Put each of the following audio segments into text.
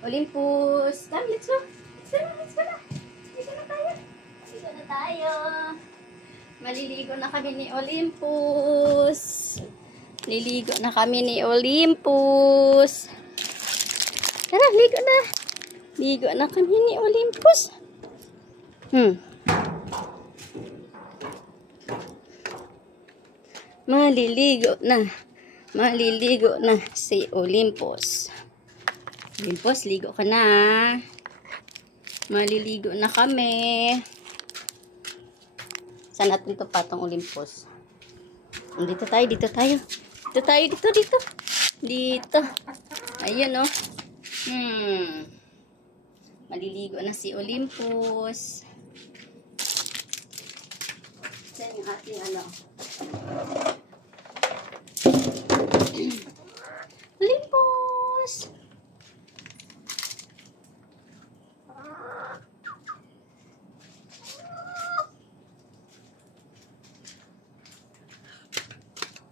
Olympus. Come, let's go. Let's go na, let's go na. Dito na tayo. Dito na tayo. Maliligo na kami ni Olympus. Liligo na kami ni Olympus. Tara, ligo na. Ligo na kami ni Olympus. Maliligo na. Maliligo na si Olympus. Olympus, ligo ka na. Maliligo na kami. Saan natin ito patong Olympus? Dito tayo, dito tayo. Dito tayo, dito. Dito. Ayun, oh. Maliligo na si Olympus. Saan yung ating ano? Olympus!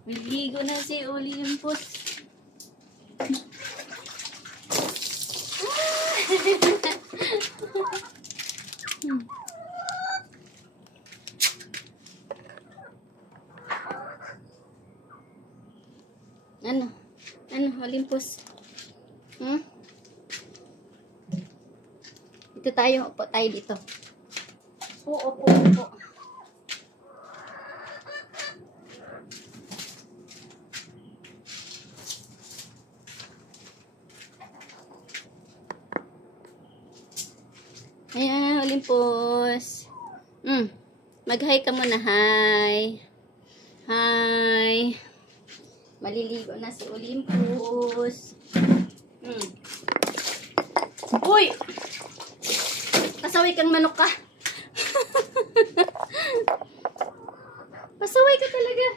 Maliligo na si Olympus. Ano, Olympus? Dito tayo, upo tayo dito. Upo. Ayan, Olympus. Mag-hi ka muna, hi. Hi. Maliligo na si Olympus. Uy! Pasaway kang manok ka. Pasaway ka talaga.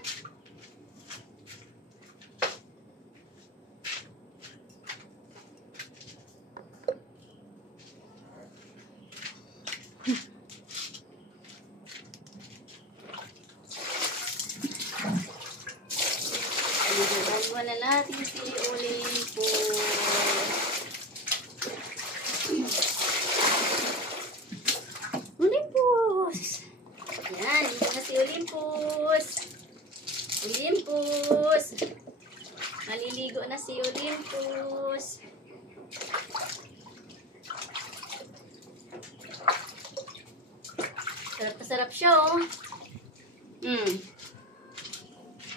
Ligoan muna natin si Olympus. Olympus! Yan, ligo na si Olympus. Olympus! Maliligo na si Olympus. Sarap siya, oh.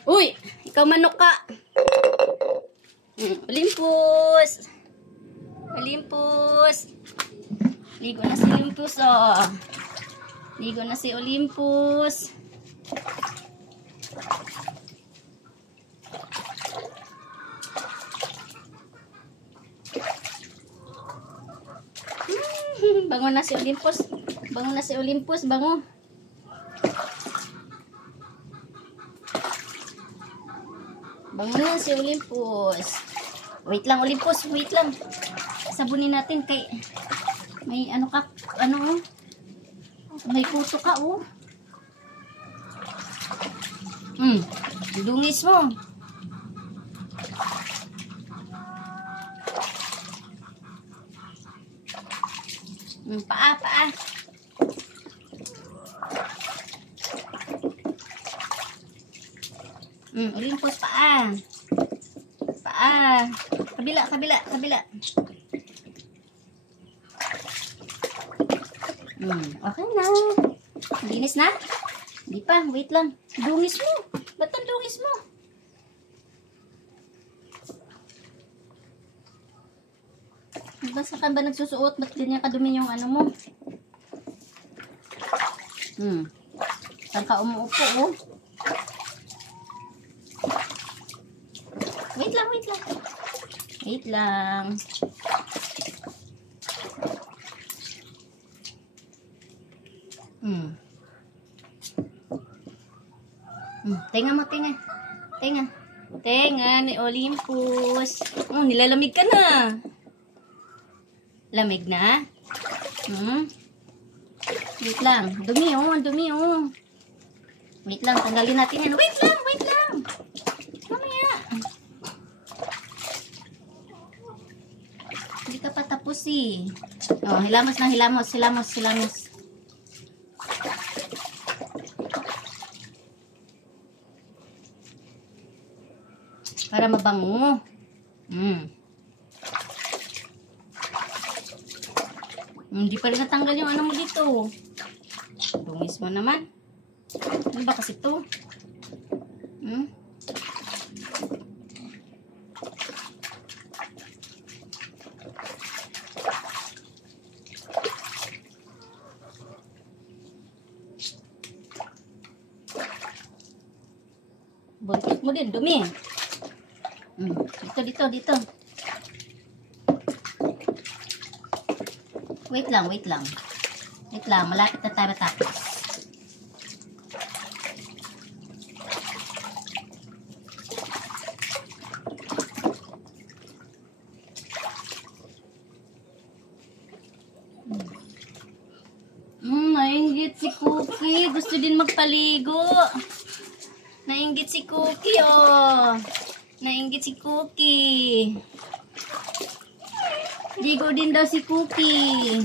Uy! Ikaw manok ka. Olympus! Olympus! Ligo na si Olympus, oh. Ligo na si Olympus. Bango na si Olympus. Bango na si Olympus, bango. Bango na si Olympus. Wait lang, Olympus, wait lang. Sabunin natin kay may ano ka, ano, may puto ka, oh. Dungis mo. Paa. Olympus, paa. Kabila. Okay na. Linis na? Hindi pa, wait lang. Dungis mo. Ba't ang dungis mo? Basta ka ba nagsusuot? Ba't ganyan kadumi yung ano mo? Saan ka umuupo, oh? Wait lang. Wait lang. Tenga mo. Tenga ni Olympus. Nilalamig ka na. Lamig na? Wait lang. Dumi, oh. Wait lang, tanggalin natin yan. Wait lang. Mamaya. Hindi ka pa tapos eh. Oh, hilamos lang, hilamos. Para mabango. Hindi pa rin natanggal yung ano mo dito. Dungis mo naman. Ano ba kasi ito? Buntot mo din, dumi. Dito. Wait lang. Malapit na tayo matapos. Nainggit si Cookie. Gusto din magpaligo. Nainggit si Cookie, oh. Nainggit si Cookie. Ligo din daw si Cookie.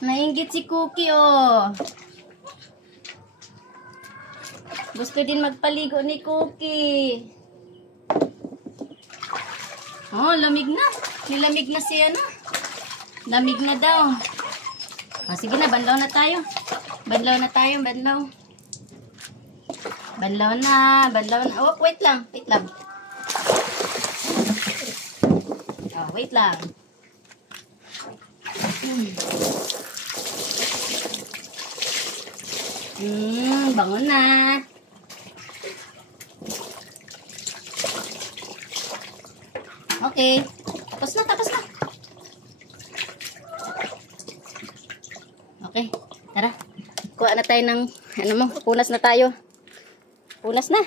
Nainggit si Cookie, oh. Gusto din magpaligo ni Cookie. Oh, lamig na. Nilamig na siya, no? Lamig na daw. Oh, sige na, banlaw na tayo. Banlaw na. Oh, wait lang. Oh, wait lang. Bango na. Okay. Tapos na. Okay. Tara. Kuha na tayo ng, punas na tayo. Punas na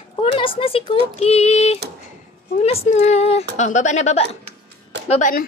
si Cookie. Punas na. Oh, baba na.